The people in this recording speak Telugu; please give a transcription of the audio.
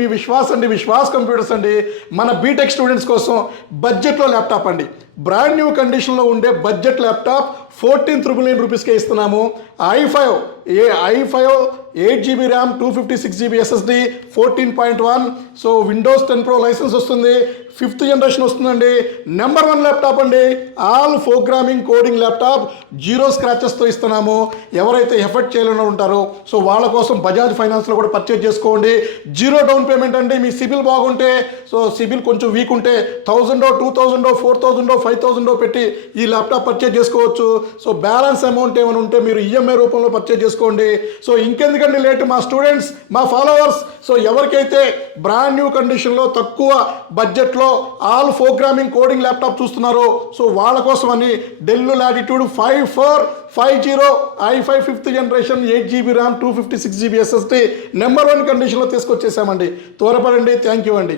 మీ విశ్వాస్ అండి, విశ్వాస్ కంప్యూటర్స్ అండి మన బీటెక్ స్టూడెంట్స్ కోసం బడ్జెట్లో ల్యాప్టాప్ అండి. బ్రాండ్ న్యూ కండిషన్లో ఉండే బడ్జెట్ ల్యాప్టాప్ 14,999 రూపీస్కే ఇస్తున్నాము. i5 8GB RAM 256GB SSD 14.1. So Windows 10 Pro licence వస్తుంది, 5th జనరేషన్ వస్తుందండి. నెంబర్ 1 ల్యాప్టాప్ అండి, ఆల్ ప్రోగ్రామింగ్ కోడింగ్ ల్యాప్టాప్, 0 స్క్రాచెస్తో ఇస్తున్నాము. ఎవరైతే ఎఫర్ట్ చేయలేని ఉంటారో సో వాళ్ళ కోసం బజాజ్ ఫైనాన్స్లో కూడా పర్చేజ్ చేసుకోండి. 0 డౌన్ పేమెంట్ అండి. మీ సిబిల్ బాగుంటే, సో సిబిల్ కొంచెం వీక్ ఉంటే 1000 2000 4000 5000 పెట్టి ఈ ల్యాప్టాప్ పర్చేజ్ చేసుకోవచ్చు. సో బ్యాలెన్స్ అమౌంట్ ఏమైనా ఉంటే మీరు ఈఎంఐ రూపంలో పర్చేజ్ చేసుకోండి. సో ఇంకెందుకండి లేట్, మా స్టూడెంట్స్, మా ఫాలోవర్స్, సో ఎవరికైతే బ్రాండ్ న్యూ కండిషన్లో తక్కువ బడ్జెట్లో ఆల్ ప్రోగ్రామింగ్ కోడింగ్ ల్యాప్టాప్ చూస్తున్నారో సో వాళ్ళ కోసం అని del latitude 5450 i5 5th generation 8GB RAM 256GB SSD number 1 కండిషన్లో తీసుకొచ్చేసామండి. త్వరపడండి. థ్యాంక్ యూ అండి.